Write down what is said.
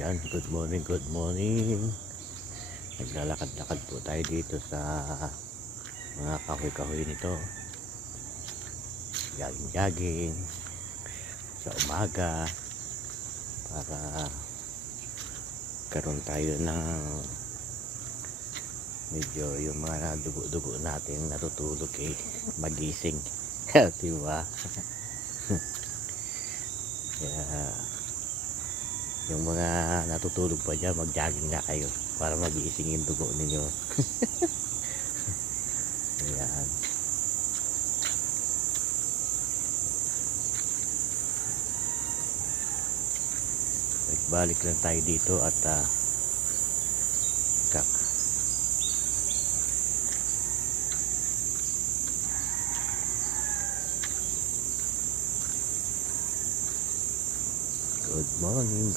Yan, good morning, good morning. Naglalakad-lakad po tayo dito sa mga kahoy-kahoy nito. Jogging-jogging sa umaga para karoon tayo ng medyo yung mga dugo-dugo natin natutulog magising. Diba? Kaya yung mga natutulog pa dyan, mag-jogging na kayo para magising yung dugo ninyo. Ayan. Balik lang tayo dito at good morning.